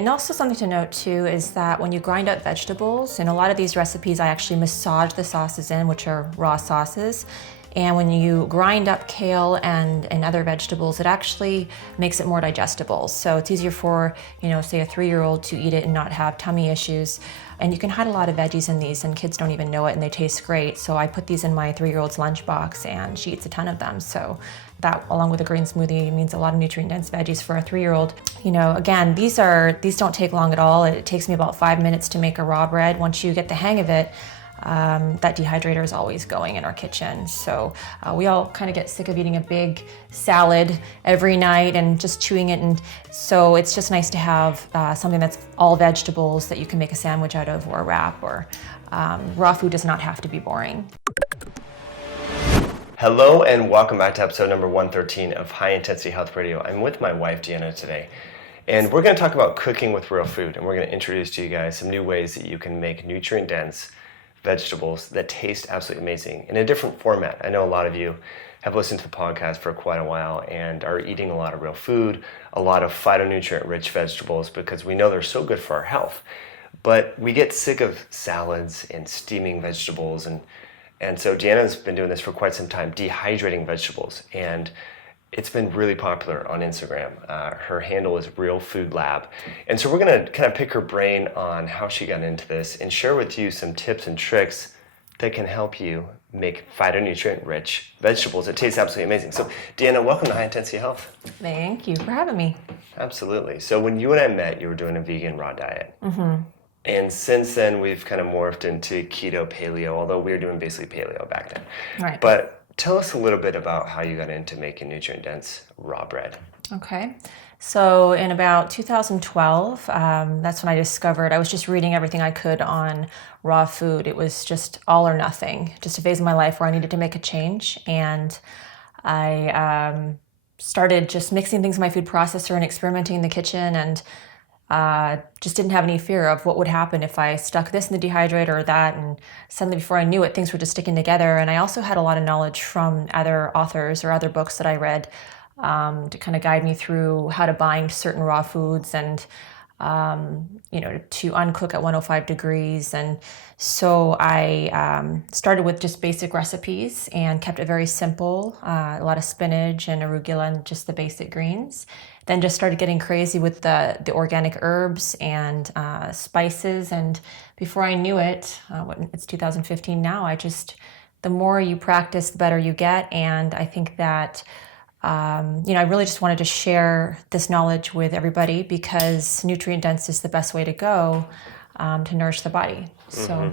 And also something to note too is that when you grind up vegetables, in a lot of these recipes I actually massage the sauces in, which are raw sauces. And when you grind up kale and other vegetables, it actually makes it more digestible. So it's easier for, say a 3-year-old to eat it and not have tummy issues. And you can hide a lot of veggies in these and kids don't even know it and they taste great. So I put these in my 3-year-old's lunchbox and she eats a ton of them. So that, along with a green smoothie, means a lot of nutrient-dense veggies for a 3-year-old. Again, these don't take long at all. It takes me about 5 minutes to make a raw bread. Once you get the hang of it, that dehydrator is always going in our kitchen. So we all kind of get sick of eating a big salad every night and just chewing it. And so it's just nice to have something that's all vegetables that you can make a sandwich out of or a wrap, or raw food does not have to be boring. Hello and welcome back to episode number 113 of High Intensity Health Radio. I'm with my wife Deanna today, and we're going to talk about cooking with real food, and we're going to introduce to you guys some new ways that you can make nutrient-dense vegetables that taste absolutely amazing in a different format. I know a lot of you have listened to the podcast for quite a while and are eating a lot of real food, a lot of phytonutrient-rich vegetables, because we know they're so good for our health. But we get sick of salads and steaming vegetables, and so Deanna's been doing this for quite some time, dehydrating vegetables, and it's been really popular on Instagram. Her handle is Real Food Lab. And so we're going to kind of pick her brain on how she got into this and share with you some tips and tricks that can help you make phytonutrient-rich vegetables that taste absolutely amazing. So Deanna, welcome to High Intensity Health. Thank you for having me. Absolutely. So when you and I met, you were doing a vegan raw diet. Mm-hmm. And since then, we've kind of morphed into keto, paleo, although we were doing basically paleo back then. Right. But tell us a little bit about how you got into making nutrient-dense raw bread. Okay. So in about 2012, that's when I discovered, I was just reading everything I could on raw food. It was just all or nothing, just a phase of my life where I needed to make a change. And I started just mixing things in my food processor and experimenting in the kitchen, and just didn't have any fear of what would happen if I stuck this in the dehydrator or that, and suddenly before I knew it, things were just sticking together. And I also had a lot of knowledge from other authors or other books that I read to kind of guide me through how to bind certain raw foods and to uncook at 105 degrees. And so I started with just basic recipes and kept it very simple, a lot of spinach and arugula and just the basic greens. Then just started getting crazy with the organic herbs and spices. And before I knew it, it's 2015 now, the more you practice, the better you get. And I think that I really just wanted to share this knowledge with everybody because nutrient dense is the best way to go to nourish the body. So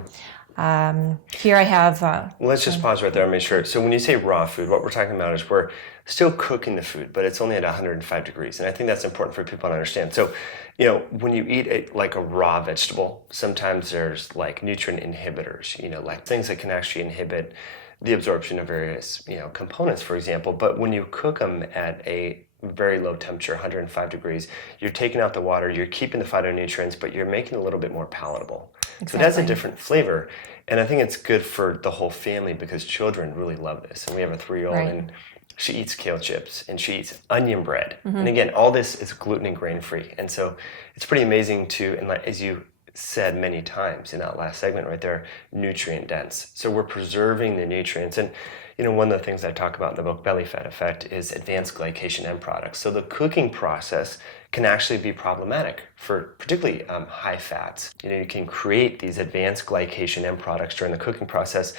here I have... Let's just pause right there and make sure. So when you say raw food, what we're talking about is we're still cooking the food, but it's only at 105 degrees. And I think that's important for people to understand. So, when you eat like a raw vegetable, sometimes there's like nutrient inhibitors, like things that can actually inhibit the absorption of various, components, for example. But when you cook them at a very low temperature, 105 degrees, you're taking out the water, you're keeping the phytonutrients, but you're making it a little bit more palatable. Exactly. So it has a different flavor. And I think it's good for the whole family because children really love this. And we have a 3-year-old, right, and she eats kale chips and she eats onion bread. Mm-hmm. And again, all this is gluten and grain free. And so it's pretty amazing and as you said many times in that last segment right there, nutrient dense. So we're preserving the nutrients. And one of the things I talk about in the book, Belly Fat Effect, is advanced glycation end products. So the cooking process can actually be problematic for particularly high fats. You can create these advanced glycation end products during the cooking process.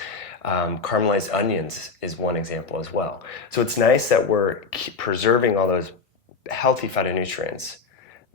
Caramelized onions is one example as well. So it's nice that we're preserving all those healthy phytonutrients,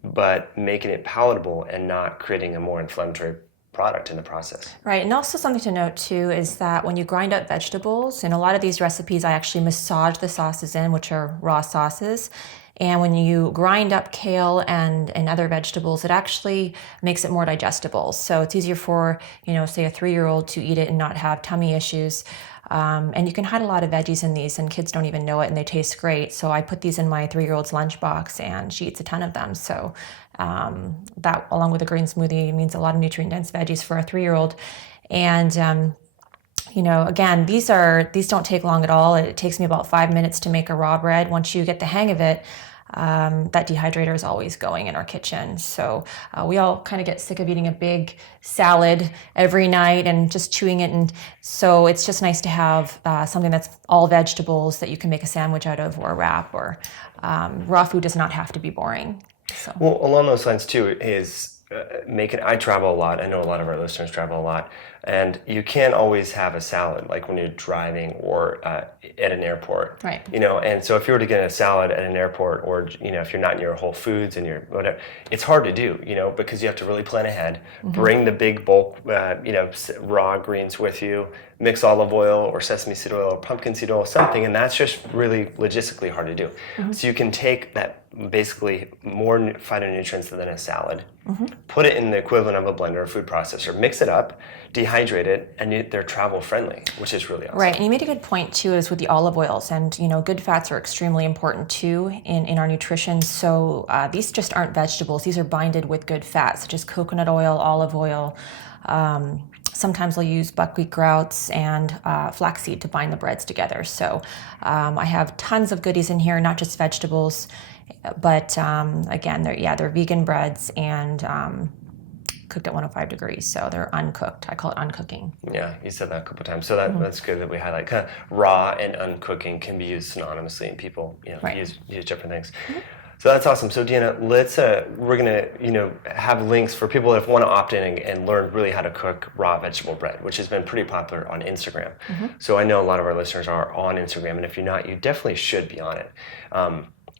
but making it palatable and not creating a more inflammatory product in the process. Right, and also something to note too is that when you grind up vegetables, in a lot of these recipes I actually massage the sauces in, which are raw sauces. And when you grind up kale and other vegetables, it actually makes it more digestible. So it's easier for, say a 3-year-old to eat it and not have tummy issues. And you can hide a lot of veggies in these and kids don't even know it and they taste great. So I put these in my 3-year-old's lunchbox and she eats a ton of them. So that, along with a green smoothie, means a lot of nutrient-dense veggies for a 3-year-old. And again, these don't take long at all. It takes me about 5 minutes to make a raw bread. Once you get the hang of it, that dehydrator is always going in our kitchen. So we all kind of get sick of eating a big salad every night and just chewing it. And so it's just nice to have something that's all vegetables that you can make a sandwich out of or a wrap, or raw food does not have to be boring. So. Well, along those lines too is I travel a lot. I know a lot of our listeners travel a lot, and you can't always have a salad like when you're driving or at an airport. Right. And so if you were to get a salad at an airport, or if you're not near Whole Foods and you're whatever, it's hard to do. Because you have to really plan ahead. Bring the big bulk, raw greens with you. Mix olive oil or sesame seed oil or pumpkin seed oil, something, and that's just really logistically hard to do. So you can take that basically more phytonutrients than a salad, put it in the equivalent of a blender or food processor, mix it up, dehydrate it, and they're travel friendly, which is really awesome. Right, and you made a good point too, is with the olive oils, and good fats are extremely important too in our nutrition. So these just aren't vegetables; these are binded with good fats, such as coconut oil, olive oil. Sometimes I'll use buckwheat grouts and flaxseed to bind the breads together. So I have tons of goodies in here, not just vegetables, but again, they're vegan breads and cooked at 105 degrees, so they're uncooked. I call it uncooking. Yeah, you said that a couple of times. So that's good that we highlight. Kind of raw and uncooking can be used synonymously, and people use different things. So that's awesome. So Deanna, let's we're gonna have links for people that want to opt in and learn really how to cook raw vegetable bread, which has been pretty popular on Instagram. So I know a lot of our listeners are on Instagram, and if you're not, you definitely should be on it.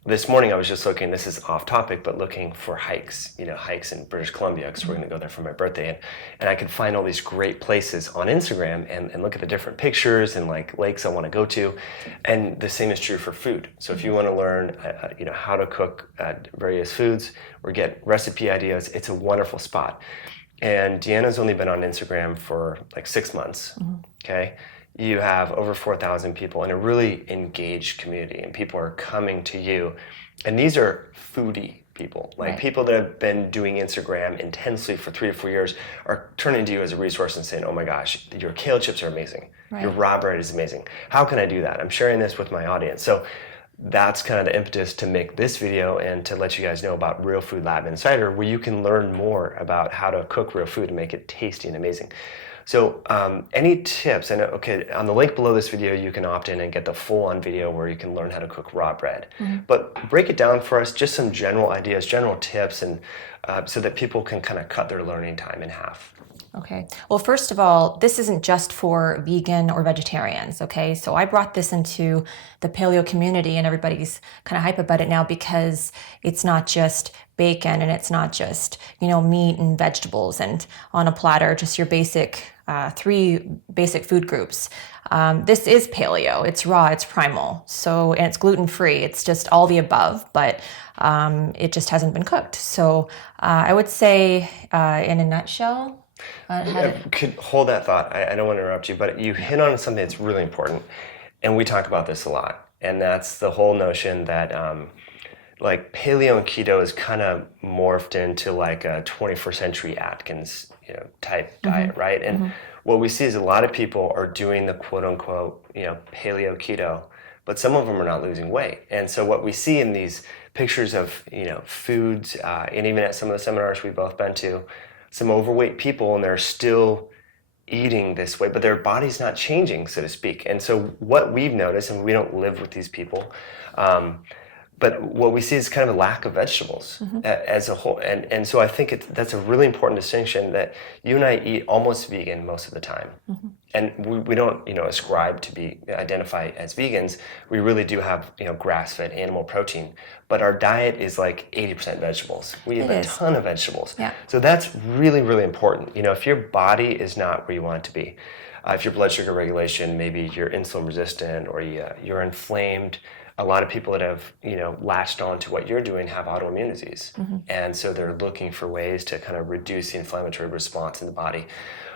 This morning I was just looking, this is off topic, but looking for hikes in British Columbia, because we're going to go there for my birthday. And I could find all these great places on Instagram and look at the different pictures and like lakes I want to go to. And the same is true for food. So if you want to learn how to cook various foods or get recipe ideas, it's a wonderful spot. And Deanna's only been on Instagram for like 6 months, okay? You have over 4,000 people in a really engaged community, and people are coming to you. And these are foodie people, like people that have been doing Instagram intensely for 3 to 4 years are turning to you as a resource and saying, oh my gosh, your kale chips are amazing. Your raw bread is amazing. How can I do that? I'm sharing this with my audience. So that's kind of the impetus to make this video and to let you guys know about Real Food Lab Insider, where you can learn more about how to cook real food and make it tasty and amazing. So any tips? And on the link below this video, you can opt in and get the full-on video where you can learn how to cook raw bread. But break it down for us, just some general ideas, general tips, and so that people can kind of cut their learning time in half. Okay. Well, first of all, this isn't just for vegan or vegetarians, okay? So I brought this into the paleo community, and everybody's kind of hype about it now because it's not just bacon and it's not just, meat and vegetables and on a platter, just your basic 3 basic food groups. This is paleo. It's raw, it's primal, and it's gluten-free. It's just all the above, but it just hasn't been cooked. So I would say in a nutshell, could hold that thought. I don't want to interrupt you, but you hit on something that's really important, and we talk about this a lot, and that's the whole notion that like paleo and keto is kind of morphed into like a 21st century Atkins type diet, right? And what we see is a lot of people are doing the quote unquote paleo keto, but some of them are not losing weight. And so what we see in these pictures of foods, and even at some of the seminars we've both been to, some overweight people, and they're still eating this way, but their body's not changing, so to speak. And so what we've noticed, and we don't live with these people, but what we see is kind of a lack of vegetables as a whole. And so I think that's a really important distinction, that you and I eat almost vegan most of the time. And we don't ascribe to identify as vegans. We really do have grass-fed animal protein, but our diet is like 80% vegetables. We eat a ton of vegetables. So that's really, really important. If your body is not where you want it to be, if your blood sugar regulation, maybe you're insulin resistant or you're inflamed. A lot of people that have latched on to what you're doing have autoimmune disease, and so they're looking for ways to kind of reduce the inflammatory response in the body.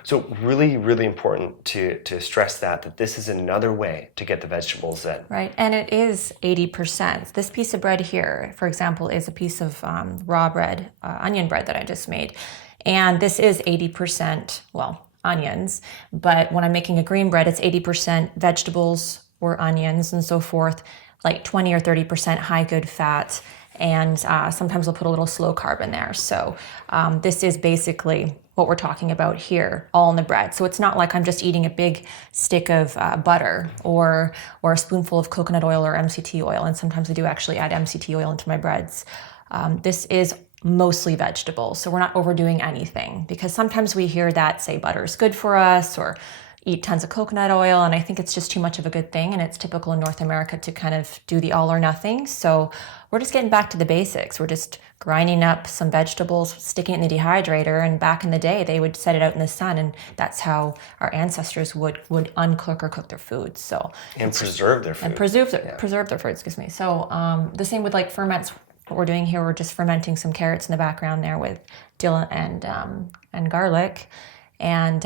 So really, really important to stress that this is another way to get the vegetables that... Right, and it is 80%. This piece of bread here, for example, is a piece of raw bread, onion bread that I just made. And this is 80%, onions. But when I'm making a green bread, it's 80% vegetables or onions and so forth, like 20 or 30% high good fat, And sometimes we'll put a little slow carb in there. So this is basically what we're talking about here, all in the bread. So it's not like I'm just eating a big stick of butter or a spoonful of coconut oil or MCT oil. And sometimes I do actually add MCT oil into my breads. This is mostly vegetables, so we're not overdoing anything, because sometimes we hear that, say, butter is good for us, or eat tons of coconut oil, and I think it's just too much of a good thing, and it's typical in North America to kind of do the all or nothing. So we're just getting back to the basics. We're just grinding up some vegetables, sticking it in the dehydrator, and back in the day they would set it out in the sun, and that's how our ancestors would uncook or cook their food. So and preserve their food. And preserve their food, excuse me. So the same with like ferments. What we're doing here, we're just fermenting some carrots in the background there with dill and garlic. And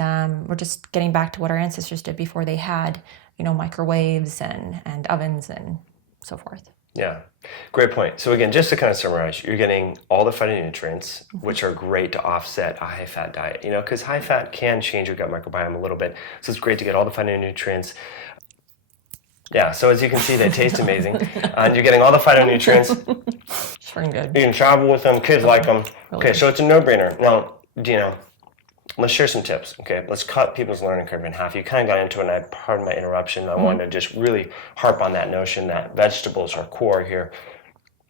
we're just getting back to what our ancestors did before they had, microwaves and ovens and so forth. Yeah, great point. So again, just to kind of summarize, you're getting all the phytonutrients, which are great to offset a high-fat diet, because high fat can change your gut microbiome a little bit. So it's great to get all the phytonutrients. Yeah, so as you can see, they taste amazing. And you're getting all the phytonutrients. It's pretty good. You can travel with them, kids like them. Really Okay, good. so it's a no-brainer. Now, Deanna, let's share some tips, okay? Let's cut people's learning curve in half. You kind of got into it, and pardon my interruption. I wanted to just really harp on that notion that vegetables are core here.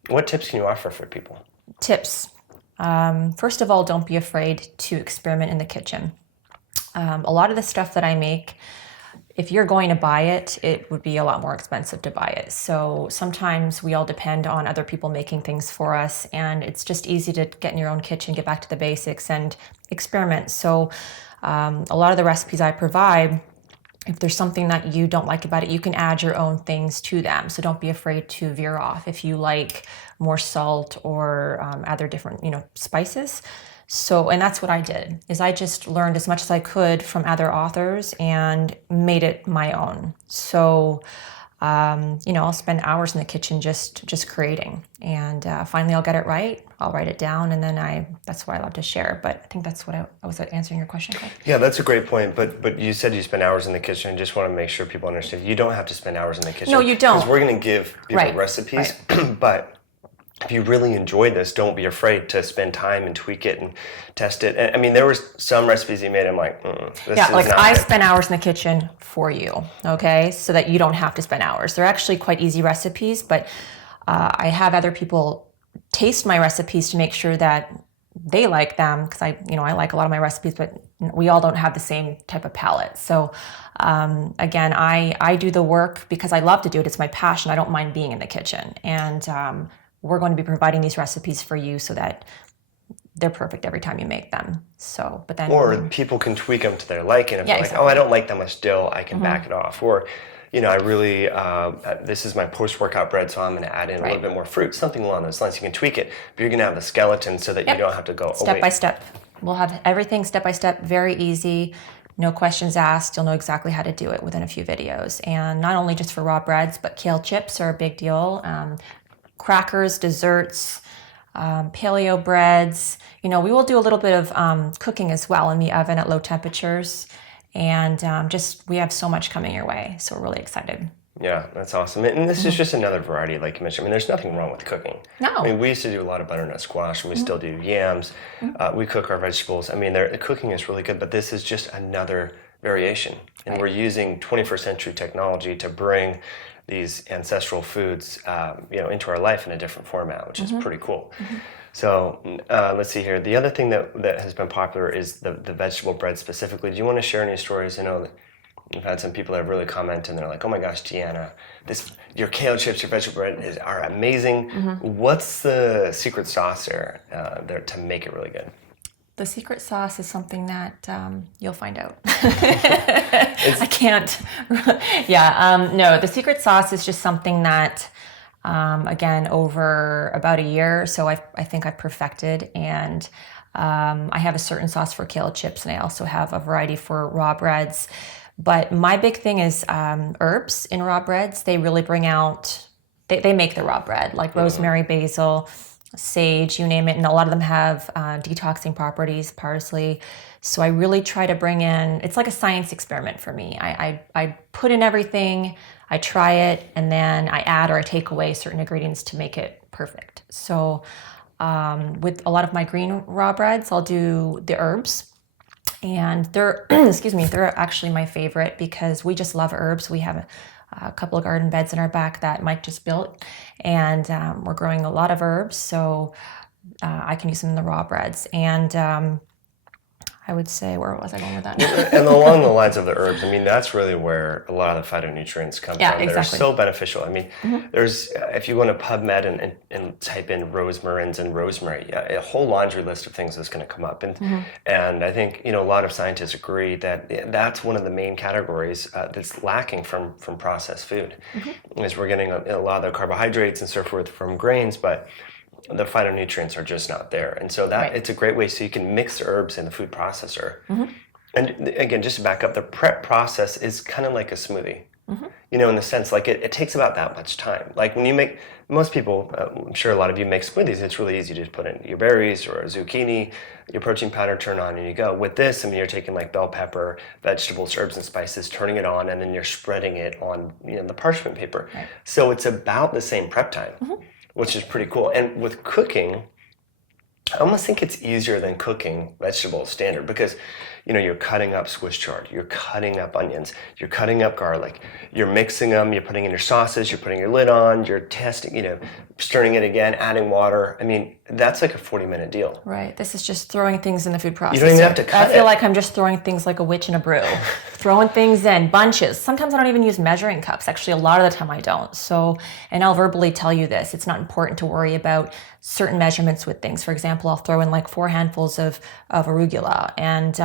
What tips can you offer for people? Tips. First of all, don't be afraid to experiment in the kitchen. A lot of the stuff that I make, if you're going to buy it, it would be a lot more expensive to buy it. So sometimes we all depend on other people making things for us, and it's just easy to get in your own kitchen, get back to the basics, and experiment. So a lot of the recipes I provide, if there's something that you don't like about it, you can add your own things to them. So don't be afraid to veer off if you like more salt or other different, spices. So, and that's what I did, is I just learned as much as I could from other authors and made it my own. So, I'll spend hours in the kitchen just creating, and finally I'll get it right. I'll write it down, and then that's what I love to share. But I think that's what I was answering your question, Craig? Yeah, that's a great point. But you said you spend hours in the kitchen. I just want to make sure people understand. You don't have to spend hours in the kitchen. No, you don't. Because we're going to give people recipes, but if you really enjoyed this, don't be afraid to spend time and tweak it and test it. And, I mean, there was some recipes you made, I'm like, this is not I good. spend hours in the kitchen for you, okay? So that you don't have to spend hours. They're actually quite easy recipes, but I have other people taste my recipes to make sure that they like them, because I like a lot of my recipes, but we all don't have the same type of palate. So again, I do the work because I love to do it. It's my passion. I don't mind being in the kitchen. And we're going to be providing these recipes for you so that they're perfect every time you make them. So, but then... Or people can tweak them to their liking. If they're exactly. like, oh, I don't like that much dill, I can back it off. Or, I really, this is my post-workout bread, so I'm going to add in a little bit more fruit, something along those lines. You can tweak it, but you're going to have the skeleton so that you don't have to go... Step by step. We'll have everything step by step, very easy. No questions asked. You'll know exactly how to do it within a few videos. And not only just for raw breads, but kale chips are a big deal. Crackers, desserts, paleo breads. We will do a little bit of cooking as well in the oven at low temperatures. And we have so much coming your way. So we're really excited. Yeah, that's awesome. And this is just another variety, like you mentioned. I mean, there's nothing wrong with cooking. No. I mean, we used to do a lot of butternut squash, and we still do yams. We cook our vegetables. I mean, the cooking is really good, but this is just another variation. And we're using 21st century technology to bring these ancestral foods, into our life in a different format, which is pretty cool. So let's see here. The other thing that has been popular is the vegetable bread specifically. Do you want to share any stories? I know that we've had some people that have really commented, and they're like, oh my gosh, Deanna, your kale chips, your vegetable bread are amazing. What's the secret sauce there to make it really good? The secret sauce is something that you'll find out. I can't. No, the secret sauce is just something that, again, over about a year or so, I think I've perfected. And I have a certain sauce for kale chips, and I also have a variety for raw breads. But my big thing is herbs in raw breads. They really bring out, they make the raw bread, like rosemary, basil, sage, you name it, and a lot of them have detoxing properties, parsley. So I really try to bring in, it's like a science experiment for me. I put in everything, I try it, and then I add or I take away certain ingredients to make it perfect. So with a lot of my green raw breads, I'll do the herbs. And they're, excuse me, they're actually my favorite because we just love herbs. We have a couple of garden beds in our back that Mike just built, and we're growing a lot of herbs. So I can use them in the raw breads. And I would say, where was I going with that? And along the lines of the herbs, I mean, that's really where a lot of the phytonutrients come from that are exactly. so beneficial. I mean, there's, if you go to PubMed and type in rosmarins and rosemary, a whole laundry list of things is going to come up. And I think, a lot of scientists agree that that's one of the main categories that's lacking from processed food, is we're getting a lot of the carbohydrates and so forth from grains, but the phytonutrients are just not there. And so that it's a great way so you can mix herbs in the food processor. And again, just to back up, the prep process is kind of like a smoothie, in the sense like it takes about that much time. Like when you make, most people, I'm sure a lot of you make smoothies, it's really easy to just put in your berries or a zucchini, your protein powder, turn on, and you go. With this, I mean, you're taking like bell pepper, vegetables, herbs, and spices, turning it on, and then you're spreading it on the parchment paper. So it's about the same prep time. Which is pretty cool. And with cooking, I almost think it's easier than cooking vegetables standard because, you're cutting up Swiss chard, you're cutting up onions, you're cutting up garlic, you're mixing them, you're putting in your sauces, you're putting your lid on, you're testing, stirring it again, adding water. I mean, that's like a 40-minute deal. Right. This is just throwing things in the food processor. You don't even have to cut I feel like I'm just throwing things like a witch in a brew. Throwing things in bunches. Sometimes I don't even use measuring cups. Actually, a lot of the time I don't. So, and I'll verbally tell you this. It's not important to worry about certain measurements with things. For example, I'll throw in like 4 handfuls of arugula, and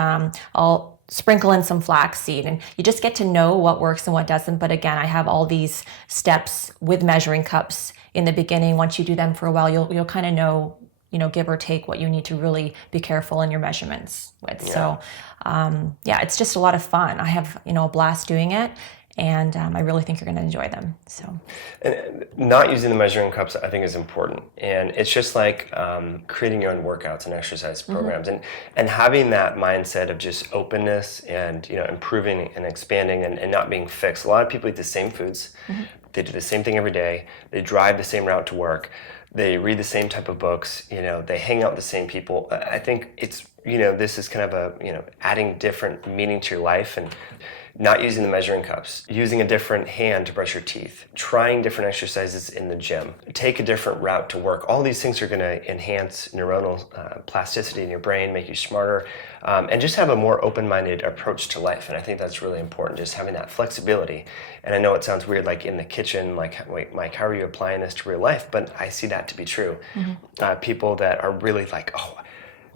I'll sprinkle in some flaxseed, and you just get to know what works and what doesn't. But again, I have all these steps with measuring cups in the beginning. Once you do them for a while, you'll kind of know, give or take what you need to really be careful in your measurements with. So it's just a lot of fun. I have, a blast doing it. And I really think you're going to enjoy them. So, and not using the measuring cups, I think, is important. And it's just like creating your own workouts and exercise programs, and having that mindset of just openness and improving and expanding and not being fixed. A lot of people eat the same foods. They do the same thing every day. They drive the same route to work. They read the same type of books. They hang out with the same people. I think it's this is kind of a adding different meaning to your life and. Not using the measuring cups, using a different hand to brush your teeth, trying different exercises in the gym, take a different route to work. All these things are going to enhance neuronal plasticity in your brain, make you smarter, and just have a more open-minded approach to life. And I think that's really important, just having that flexibility. And I know it sounds weird, like in the kitchen, like, wait, Mike, how are you applying this to real life? But I see that to be true. People that are really like,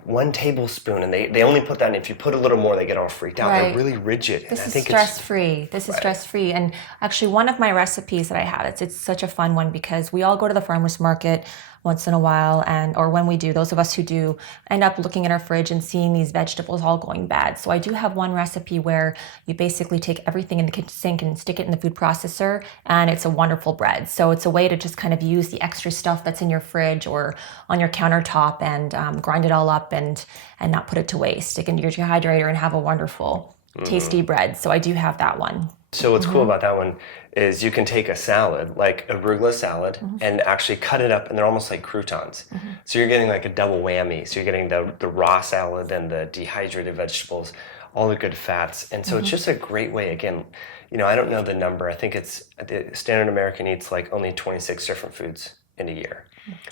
1 tablespoon, and they only put that in. If you put a little more, they get all freaked out. They're really rigid. This is stress-free. This is stress-free. And actually, one of my recipes that I have, it's such a fun one because we all go to the farmer's market once in a while, or when we do, those of us who do end up looking at our fridge and seeing these vegetables all going bad. So I do have one recipe where you basically take everything in the kitchen sink and stick it in the food processor, and it's a wonderful bread. So it's a way to just kind of use the extra stuff that's in your fridge or on your countertop and grind it all up and not put it to waste. Stick it into your dehydrator and have a wonderful, tasty bread. So I do have that one. So what's cool about that one is you can take a salad, like arugula salad, and actually cut it up, and they're almost like croutons. So you're getting like a double whammy. So you're getting the raw salad and the dehydrated vegetables, all the good fats. And so it's just a great way, again, I don't know the number. I think it's, the standard American eats like only 26 different foods in a year.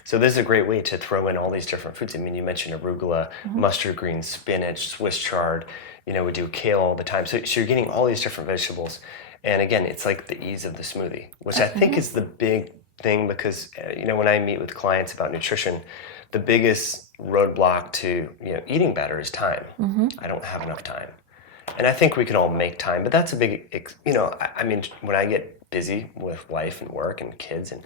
So this is a great way to throw in all these different foods. I mean, you mentioned arugula, mustard greens, spinach, Swiss chard. We do kale all the time. So you're getting all these different vegetables. And again, it's like the ease of the smoothie, which I think is the big thing because, when I meet with clients about nutrition, the biggest roadblock to, eating better is time. I don't have enough time. And I think we can all make time, but that's a big, I mean, when I get busy with life and work and kids, and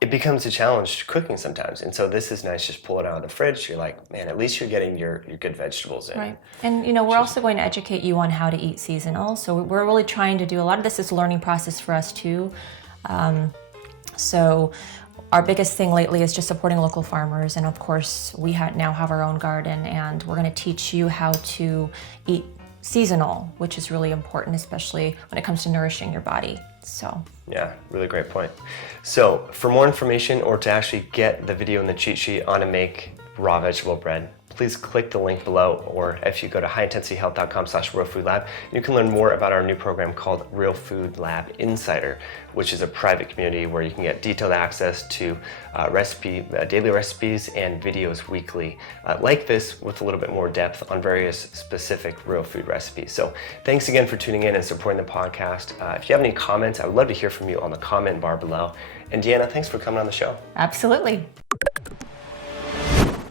it becomes a challenge cooking sometimes. And so this is nice, just pull it out of the fridge. You're like, man, at least you're getting your good vegetables in. Right. And, we're also going to educate you on how to eat seasonal. So we're really trying to do, a lot of this is a learning process for us too. So our biggest thing lately is just supporting local farmers. And of course, we now have our own garden, and we're going to teach you how to eat seasonal, which is really important, especially when it comes to nourishing your body. So Yeah, really great point. So for more information or to actually get the video and the cheat sheet on to make raw vegetable bread, please click the link below, or if you go to highintensityhealth.com/realfoodlab, you can learn more about our new program called Real Food Lab Insider, which is a private community where you can get detailed access to daily recipes and videos weekly like this, with a little bit more depth on various specific real food recipes. So thanks again for tuning in and supporting the podcast. If you have any comments, I would love to hear from you on the comment bar below. And Deanna, thanks for coming on the show. absolutely.